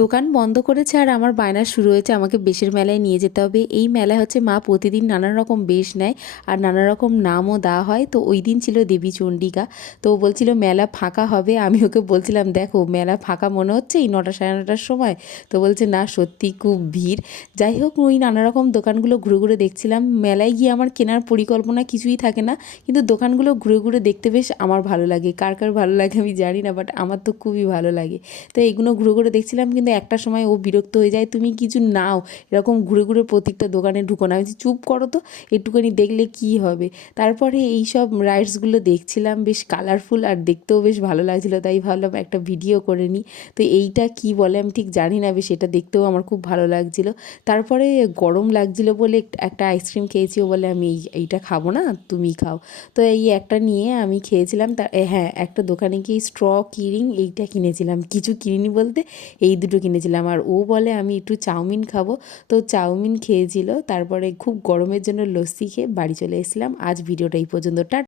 দোকান বন্ধ করেছে আর আমার বায়না শুরু হয়েছে আমাকে বেশের মেলায় নিয়ে যেতে হবে। এই মেলায় হচ্ছে মা প্রতিদিন নানা রকম বেশ নেয় আর নানা রকম নামও দেওয়া হয়। তো ওই দিন ছিল দেবী চণ্ডিকা। তো ও বলছিল মেলা ফাঁকা হবে। আমি ওকে বলছিলাম দেখো মেলা ফাঁকা মনে হচ্ছে এই 9টা সাড়ে 9টার সময়। তো বলছে না সত্যি খুব ভিড়। যাই হোক ওই নানা রকম দোকানগুলো ঘুরে ঘুরে দেখছিলাম। মেলায় গিয়ে আমার কেনার পরিকল্পনা কিছুই থাকে না, কিন্তু দোকানগুলো ঘুরে ঘুরে দেখতে বেশ আমার ভালো লাগে। কার কার ভালো লাগে আমি জানি না, বাট আমার তো খুবই ভালো লাগে। তো এইগুলো ঘুরে ঘুরে দেখছিলাম, কিন্তু একটা সময় ও বিরক্ত হয়ে যায়, তুমি কিছু নাও, এরকম ঘুরে ঘুরে প্রত্যেকটা দোকানে ঢুকো না। আমি বলছি চুপ করো তো, একটুখানি দেখলে কি হবে। তারপরে এই সব রাইডসগুলো দেখছিলাম, বেশ কালারফুল আর দেখতেও বেশ ভালো লাগছিলো, তাই ভাবলাম একটা ভিডিও করে নিই। তো এইটা কি বলে আমি ঠিক জানি না, বেশ এটা দেখতেও আমার খুব ভালো লাগছিলো। তারপরে গরম লাগছিলো বলে একটা আইসক্রিম খেয়েছি। ও বলে আমি এইটা খাবো না, তুমি খাও। তো এই একটা নিয়ে আমি খেয়েছিলাম। হ্যাঁ, একটা দোকানে গিয়ে স্ট্র কিরিং এইটা কিনেছিলাম, কিছু কিনিনি বলতে এই দুটো কিনেছিলাম। আর ও বলে আমি একটু চাউমিন খাবো, তো চাউমিন খেয়েছিল। তারপরে খুব গরমের জন্য লস্যি খেয়ে বাড়ি চলে এসেছিলাম। আজ ভিডিওটা এই পর্যন্ত।